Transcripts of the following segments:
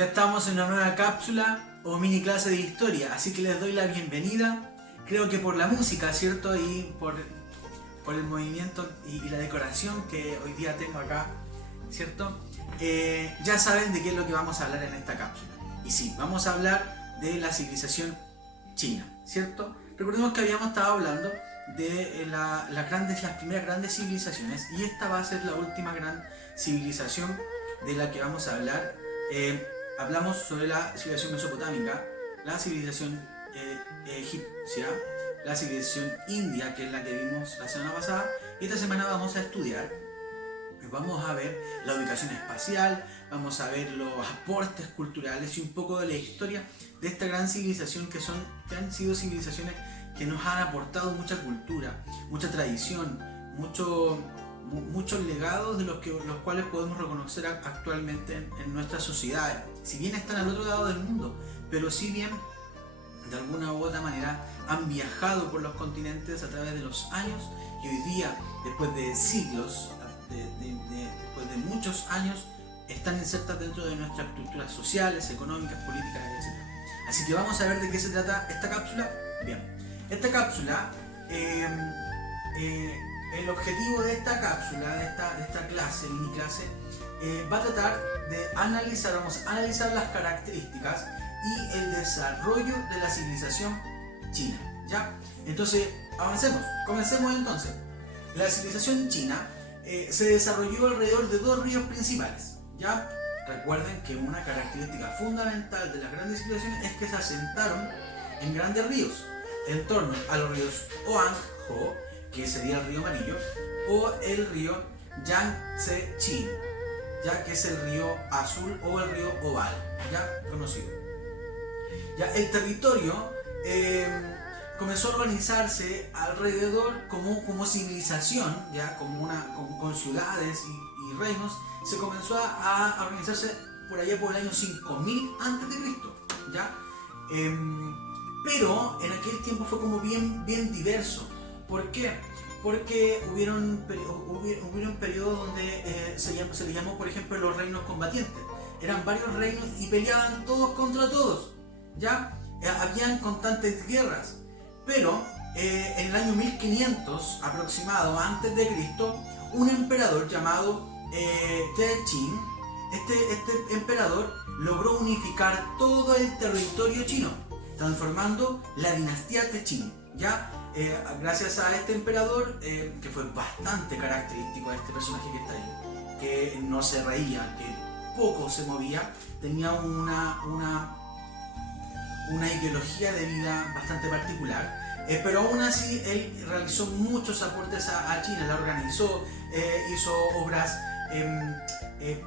Ya estamos en una nueva cápsula o mini clase de historia, así que les doy la bienvenida. Creo que por la música, ¿cierto? Y por el movimiento y la decoración que hoy día tengo acá, ¿cierto? Ya saben de qué es lo que vamos a hablar en esta cápsula. Y sí, vamos a hablar de la civilización china, ¿cierto? Recordemos que habíamos estado hablando de las primeras grandes civilizaciones, y esta va a ser la última gran civilización de la que vamos a hablar. Hablamos sobre la civilización mesopotámica, la civilización egipcia, la civilización india, que es la que vimos la semana pasada, y esta semana vamos a estudiar, vamos a ver la ubicación espacial, vamos a ver los aportes culturales y un poco de la historia de esta gran civilización que han sido civilizaciones que nos han aportado mucha cultura, mucha tradición, muchos legados de los cuales podemos reconocer actualmente en nuestras sociedades. Si bien están al otro lado del mundo, pero si bien de alguna u otra manera han viajado por los continentes a través de los años, y hoy día, después de siglos, después de muchos años, están insertas dentro de nuestras estructuras sociales, económicas, políticas, etc. Así que vamos a ver de qué se trata esta cápsula. Bien, esta cápsula, el objetivo de esta cápsula, de esta clase, mini clase, va a tratar de vamos a analizar las características y el desarrollo de la civilización china, ¿ya? Entonces, comencemos entonces. La civilización china se desarrolló alrededor de dos ríos principales, ¿ya? Recuerden que una característica fundamental de las grandes civilizaciones es que se asentaron en grandes ríos, en torno a los ríos Huanghe, que sería el río amarillo, o el río Yangtze, ya que es el río azul o el río oval, ya conocido. Ya el territorio comenzó a organizarse alrededor como civilización, ya con ciudades y reinos. Se comenzó a organizarse por allá por el año 5000 a.C., ¿ya? Pero en aquel tiempo fue como bien diverso. ¿Por qué? Porque hubieron periodos donde se le llamó, por ejemplo, los reinos combatientes. Eran varios reinos y peleaban todos contra todos, ¿ya? Habían constantes guerras. Pero en el año 1500 aproximado antes de Cristo, un emperador llamado Te Ching, este emperador logró unificar todo el territorio chino, transformando la dinastía Te Ching, ¿ya? Gracias a este emperador, que fue bastante característico de este personaje que está ahí, que no se reía, que poco se movía, tenía una ideología de vida bastante particular, pero aún así él realizó muchos aportes a China, la organizó, hizo obras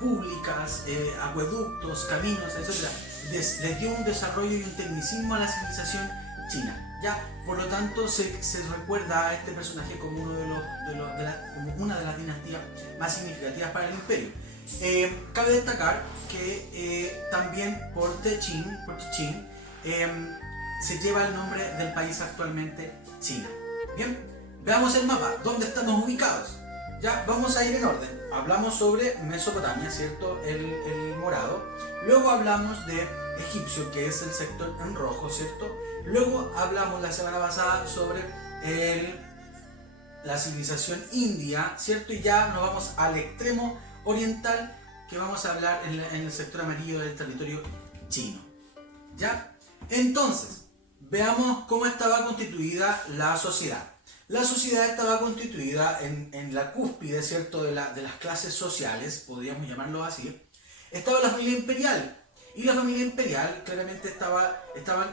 públicas, acueductos, caminos, etc. Les dio un desarrollo y un tecnicismo a la civilización china, ¿ya? Por lo tanto se recuerda a este personaje como como una de las dinastías más significativas para el imperio. Cabe destacar que también por Te Ching se lleva el nombre del país actualmente, China. Bien, veamos el mapa, ¿dónde estamos ubicados? Ya, vamos a ir en orden. Hablamos sobre Mesopotamia, ¿cierto? El morado. Luego hablamos de Egipcio, que es el sector en rojo, ¿cierto? Luego hablamos la semana pasada sobre la civilización india, ¿cierto? Y ya nos vamos al extremo oriental, que vamos a hablar en el sector amarillo del territorio chino, ¿ya? Entonces, veamos cómo estaba constituida la sociedad. La sociedad estaba constituida en la cúspide, ¿cierto?, de las clases sociales, podríamos llamarlo así. Estaba la familia imperial. Y la familia imperial claramente estaban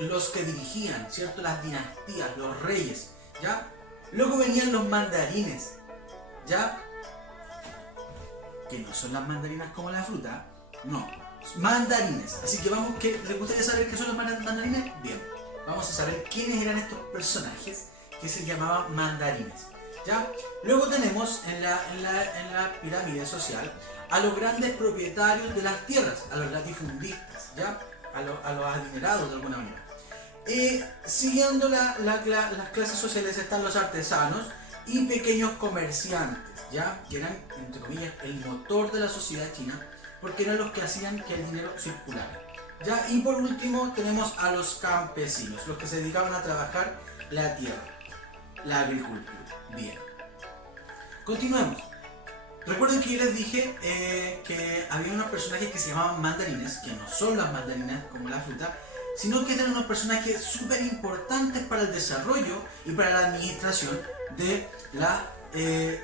los que dirigían, ¿cierto?, las dinastías, los reyes, ¿ya? Luego venían los mandarines, ¿ya? Que no son las mandarinas como la fruta, no, mandarines. Así que vamos, que ¿les gustaría saber qué son los mandarines? Bien, vamos a saber quiénes eran estos personajes que se llamaban mandarines, ¿ya? Luego tenemos en la pirámide social a los grandes propietarios de las tierras, a los latifundistas, ¿ya? A los adinerados de alguna manera. Siguiendo las clases sociales están los artesanos y pequeños comerciantes, ¿ya? Que eran, entre comillas, el motor de la sociedad china, porque eran los que hacían que el dinero circulara. ¿Ya? Y por último tenemos a los campesinos, los que se dedicaban a trabajar la tierra, la agricultura. Bien. Continuemos. Recuerden que yo les dije que había unos personajes que se llamaban mandarines, que no son las mandarinas como la fruta, sino que eran unos personajes súper importantes para el desarrollo y para la administración de la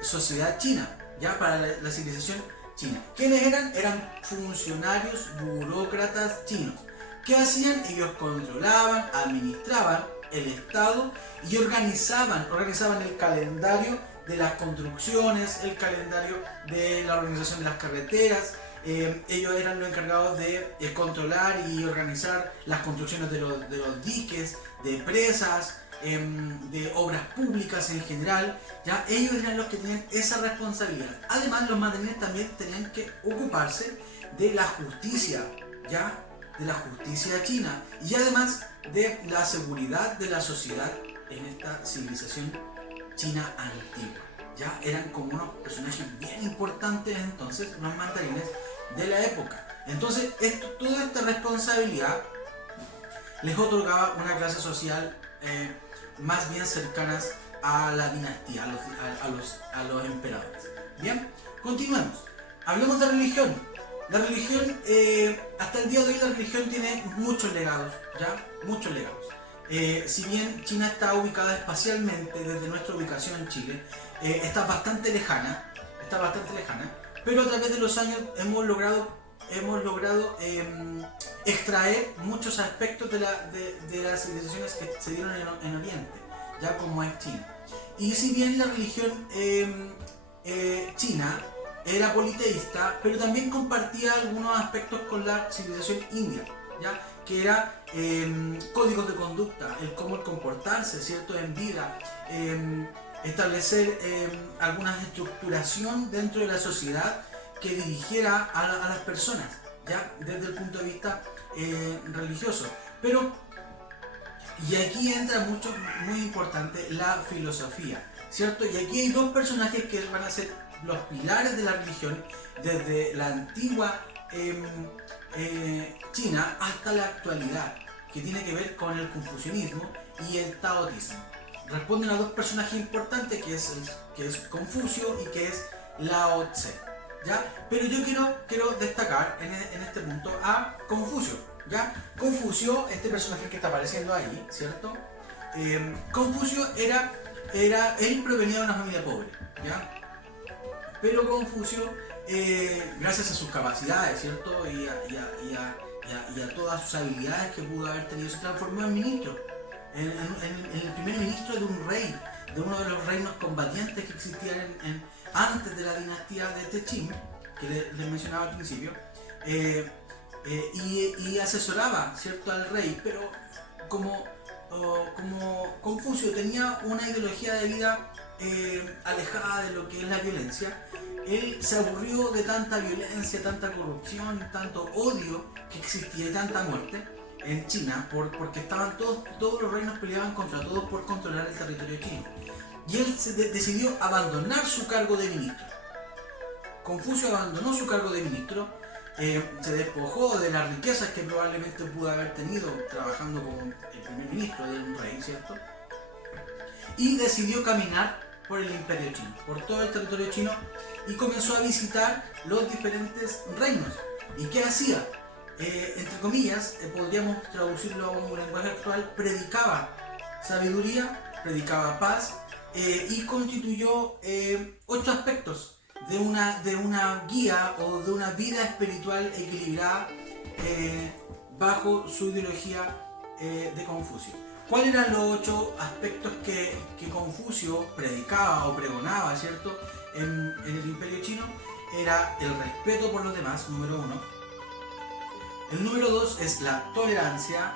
sociedad china, ya para la civilización china. ¿Quiénes eran? Eran funcionarios, burócratas chinos. ¿Qué hacían? Ellos controlaban, administraban el Estado y organizaban el calendario de las construcciones, el calendario de la organización de las carreteras. Ellos eran los encargados de controlar y organizar las construcciones de los diques, de presas, de obras públicas en general. ¿Ya? Ellos eran los que tenían esa responsabilidad. Además, los mandarines también tenían que ocuparse de la justicia, ¿ya? De la justicia china y además de la seguridad de la sociedad en esta civilización china antigua. Ya eran como unos personajes bien importantes entonces, los mandarines de la época. Entonces, toda esta responsabilidad les otorgaba una clase social más bien cercanas a la dinastía, a los emperadores. Bien, continuemos. Hablemos de religión. La religión, hasta el día de hoy la religión tiene muchos legados, ¿ya? Muchos legados. Si bien China está ubicada espacialmente desde nuestra ubicación en Chile, está bastante lejana, pero a través de los años hemos logrado extraer muchos aspectos de las civilizaciones que se dieron en Oriente, ya como es China. Y si bien la religión china era politeísta, pero también compartía algunos aspectos con la civilización india, ¿ya? Que era códigos de conducta, el cómo comportarse, ¿cierto? En vida, establecer alguna estructuración dentro de la sociedad que dirigiera a las personas, ¿ya? Desde el punto de vista religioso. Pero, y aquí entra muy importante la filosofía, ¿cierto? Y aquí hay dos personajes que van a ser los pilares de la religión desde la antigua China hasta la actualidad, que tiene que ver con el confucianismo y el taoísmo. Responden a dos personajes importantes que es Confucio y que es Lao Tse, ¿ya? Pero yo quiero destacar en este punto a Confucio, ¿ya? Confucio, este personaje que está apareciendo ahí, ¿cierto? Confucio él provenía de una familia pobre, ¿ya? Pero Confucio, gracias a sus capacidades, ¿cierto? Y a todas sus habilidades que pudo haber tenido, se transformó en ministro, en el primer ministro de un rey, de uno de los reinos combatientes que existían antes de la dinastía de Techín, que les mencionaba al principio, y asesoraba, ¿cierto?, al rey, pero como Confucio tenía una ideología de vida alejada de lo que es la violencia, él se aburrió de tanta violencia, tanta corrupción, tanto odio que existía y tanta muerte en China, porque estaban todos los reinos peleaban contra todos por controlar el territorio chino. Y él decidió abandonar su cargo de ministro. Confucio abandonó su cargo de ministro, se despojó de las riquezas que probablemente pudo haber tenido trabajando como el primer ministro de un rey, ¿cierto? Y decidió caminar por el imperio chino, por todo el territorio chino, y comenzó a visitar los diferentes reinos. ¿Y qué hacía? Entre comillas, podríamos traducirlo a un lenguaje actual, predicaba sabiduría, predicaba paz, y constituyó 8 aspectos de una guía o de una vida espiritual equilibrada bajo su ideología de Confucio. ¿Cuáles eran los 8 aspectos que Confucio predicaba o pregonaba, ¿cierto?, en el imperio chino? Era el respeto por los demás, número 1. El número 2 es la tolerancia.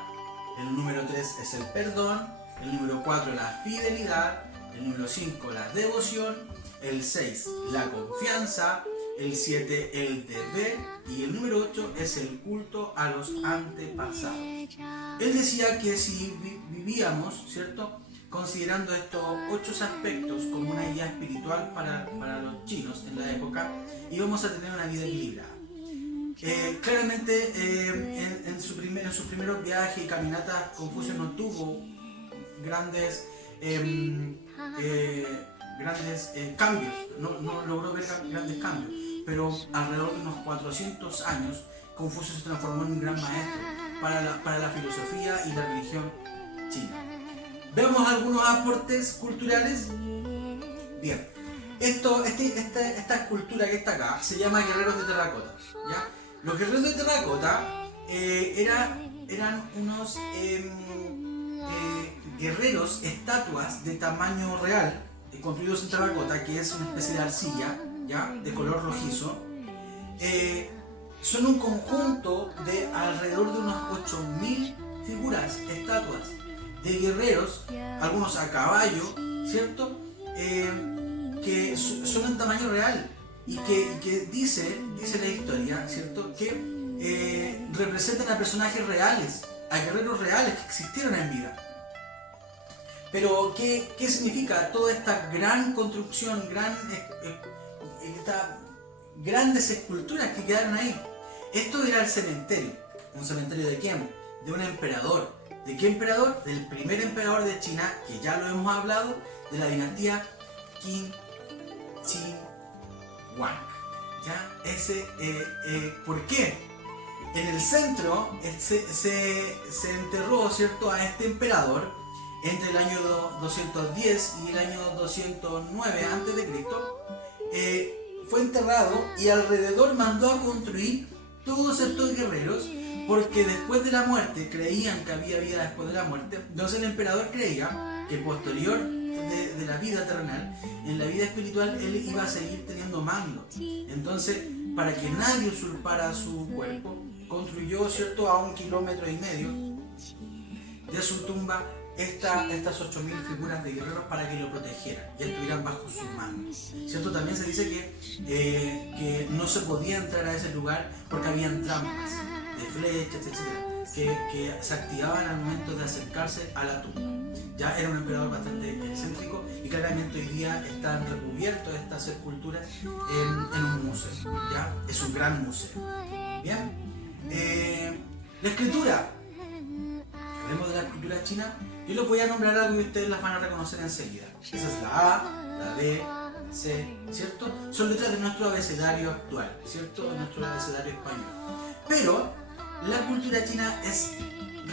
El número 3 es el perdón. El número 4 la fidelidad. El número 5 la devoción. El 6 la confianza. El 7 el deber. Y el número 8 es el culto a los antepasados. Él decía que si vivíamos, ¿cierto?, considerando estos 8 aspectos como una guía espiritual para los chinos en la época, íbamos a tener una vida equilibrada. Claramente en sus primeros viajes y caminatas Confucio no tuvo grandes cambios, no logró ver grandes cambios, pero alrededor de unos 400 años Confucio se transformó en un gran maestro para la filosofía y la religión china. Vemos algunos aportes culturales. Bien, esta escultura que está acá se llama Guerreros de Terracota, ¿ya? Los guerreros de terracota eran unos guerreros, estatuas de tamaño real, construidos en terracota, que es una especie de arcilla, ¿ya? De color rojizo. Son un conjunto de alrededor de unos 8000 figuras, estatuas de guerreros, algunos a caballo, ¿cierto? Que son en tamaño real y que dice la historia, ¿cierto? Que representan a personajes reales, a guerreros reales que existieron en vida. Pero, ¿qué significa toda esta gran construcción, estas grandes esculturas que quedaron ahí? Esto era el cementerio. ¿Un cementerio de quién? De un emperador. ¿De qué emperador? Del primer emperador de China, que ya lo hemos hablado, de la dinastía Qin Shi Huang. ¿Ya? ¿Por qué? En el centro se enterró, ¿cierto?, a este emperador entre el año 210 y el año 209 a.C. Fue enterrado y alrededor mandó a construir todos estos guerreros, porque después de la muerte creían que había vida después de la muerte. Entonces el emperador creía que posterior de la vida terrenal, en la vida espiritual, él iba a seguir teniendo mando. Entonces, para que nadie usurpara su cuerpo, construyó, ¿cierto?, a 1,5 kilómetros de su tumba estas 8000 figuras de guerreros para que lo protegieran y estuvieran bajo su mando, ¿cierto? También se dice que no se podía entrar a ese lugar porque habían trampas de flechas, etc., que se activaban al momento de acercarse a la tumba. Ya era un emperador bastante excéntrico y claramente hoy día están recubiertos estas esculturas en un museo. ¿Ya? Es un gran museo. Bien. La escritura. Hablemos de la escritura china. Yo les voy a nombrar algo y ustedes las van a reconocer enseguida. Esa es la A, la B, C, ¿cierto? Son letras de nuestro abecedario actual, ¿cierto? De nuestro abecedario español. Pero la cultura china es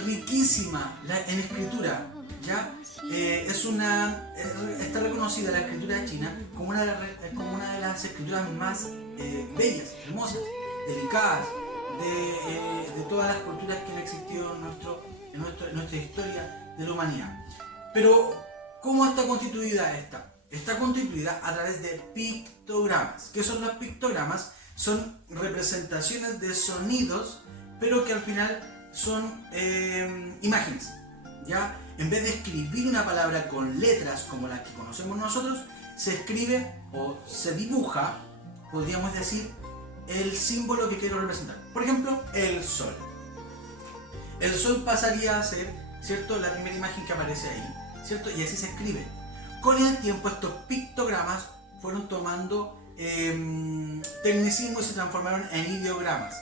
riquísima en escritura, ¿ya? Está reconocida la escritura china como una de las escrituras más bellas, hermosas, delicadas de todas las culturas que han existido en nuestra historia de la humanidad. Pero, ¿cómo está constituida esta? Está constituida a través de pictogramas. ¿Qué son los pictogramas? Son representaciones de sonidos, pero que al final son imágenes, ¿ya? En vez de escribir una palabra con letras como las que conocemos nosotros, se escribe o se dibuja, podríamos decir, el símbolo que quiero representar. Por ejemplo, el sol. El sol pasaría a ser, ¿cierto?, la primera imagen que aparece ahí, ¿cierto? Y así se escribe. Con el tiempo estos pictogramas fueron tomando tecnicismo y se transformaron en ideogramas,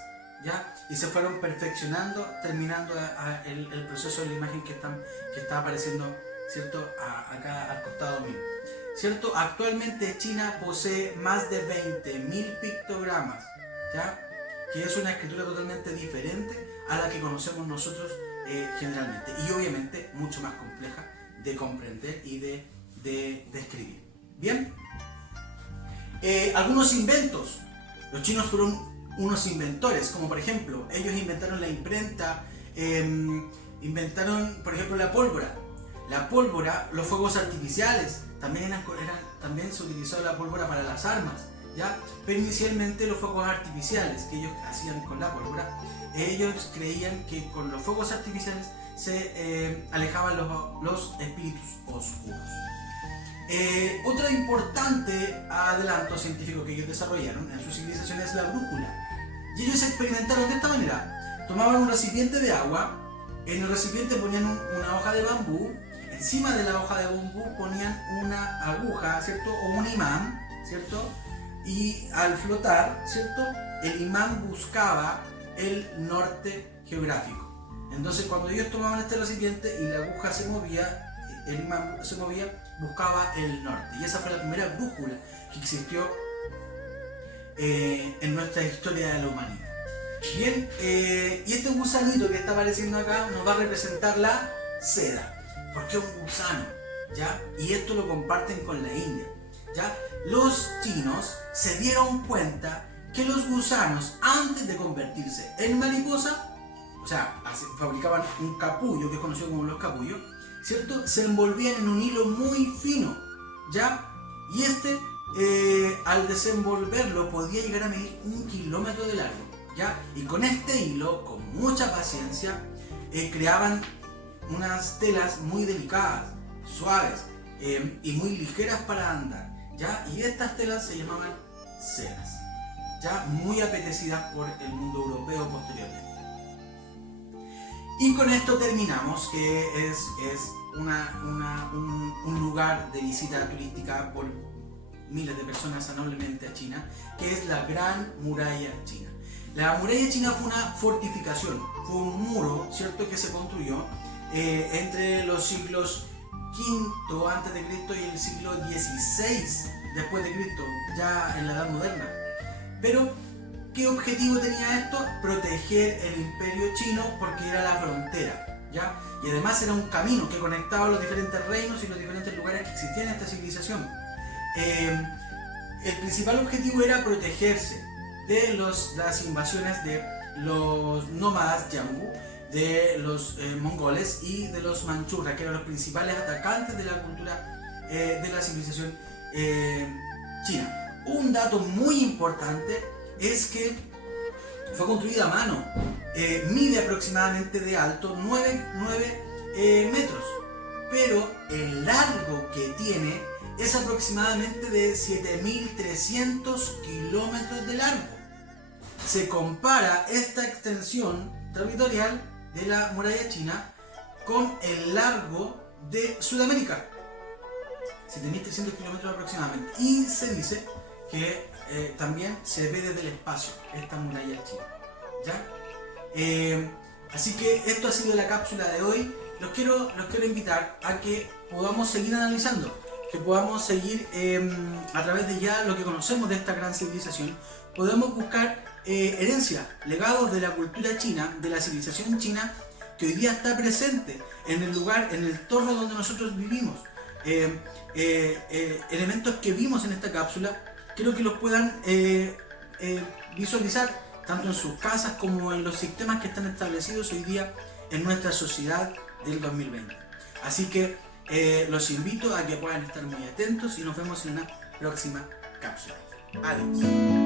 ¿ya? Y se fueron perfeccionando, terminando el proceso de la imagen que está apareciendo, ¿cierto?, acá al costado mío, ¿cierto? Actualmente China posee más de 20.000 pictogramas, ¿ya? Que es una escritura totalmente diferente a la que conocemos nosotros generalmente, y obviamente mucho más compleja de comprender y de escribir. Bien, algunos inventos. Los chinos fueron unos inventores, como por ejemplo, ellos inventaron la imprenta, inventaron, por ejemplo, la pólvora, los fuegos artificiales, también se utilizó la pólvora para las armas, ¿ya? Pero inicialmente los fuegos artificiales que ellos hacían con la pólvora, ellos creían que con los fuegos artificiales se alejaban los espíritus oscuros. Otro importante adelanto científico que ellos desarrollaron en su civilización es la brújula. Y ellos experimentaron de esta manera. Tomaban un recipiente de agua, en el recipiente ponían una hoja de bambú, encima de la hoja de bambú ponían una aguja, ¿cierto?, o un imán, ¿cierto? Y al flotar, ¿cierto?, el imán buscaba el norte geográfico. Entonces cuando ellos tomaban este recipiente y la aguja se movía, el imán se movía, buscaba el norte. Y esa fue la primera brújula que existió en nuestra historia de la humanidad. Bien, y este gusanito que está apareciendo acá nos va a representar la seda, porque es un gusano, ¿ya? Y esto lo comparten con la India, ¿ya? Los chinos se dieron cuenta que los gusanos, antes de convertirse en mariposa, o sea, fabricaban un capullo, que es conocido como los capullos, ¿cierto? Se envolvían en un hilo muy fino, ¿ya? Y al desenvolverlo podía llegar a medir 1 kilómetro de largo, ¿ya? Y con este hilo, con mucha paciencia, creaban unas telas muy delicadas, suaves y muy ligeras para andar, ¿ya? Y estas telas se llamaban sedas, ya muy apetecidas por el mundo europeo posteriormente. Y con esto terminamos, que es un lugar de visita turística por miles de personas anualmente a China, que es la Gran Muralla China. La muralla china fue una fortificación, fue un muro, ¿cierto?, que se construyó entre los siglos V a.C. y el siglo XVI después de Cristo, ya en la Edad Moderna. Pero, ¿qué objetivo tenía esto? Proteger el imperio chino, porque era la frontera, ¿ya? Y además era un camino que conectaba los diferentes reinos y los diferentes lugares que existían en esta civilización. El principal objetivo era protegerse de las invasiones de los nómadas Yamgu, de los mongoles y de los manchurras, que eran los principales atacantes de la cultura de la civilización china. Un dato muy importante es que fue construida a mano, mide aproximadamente de alto 9 metros, pero el largo que tiene es aproximadamente de 7.300 kilómetros de largo. Se compara esta extensión territorial de la muralla china con el largo de Sudamérica, 7.300 kilómetros aproximadamente, y se dice que también se ve desde el espacio esta muralla china, ¿ya? Así que esto ha sido la cápsula de hoy. Los quiero invitar a que podamos seguir analizando, que podamos seguir a través de ya lo que conocemos de esta gran civilización. Podemos buscar herencia, legados de la cultura china, de la civilización china, que hoy día está presente en el lugar, en el entorno donde nosotros vivimos. Elementos que vimos en esta cápsula, quiero que los puedan visualizar tanto en sus casas como en los sistemas que están establecidos hoy día en nuestra sociedad del 2020. Así que los invito a que puedan estar muy atentos y nos vemos en una próxima cápsula. Adiós.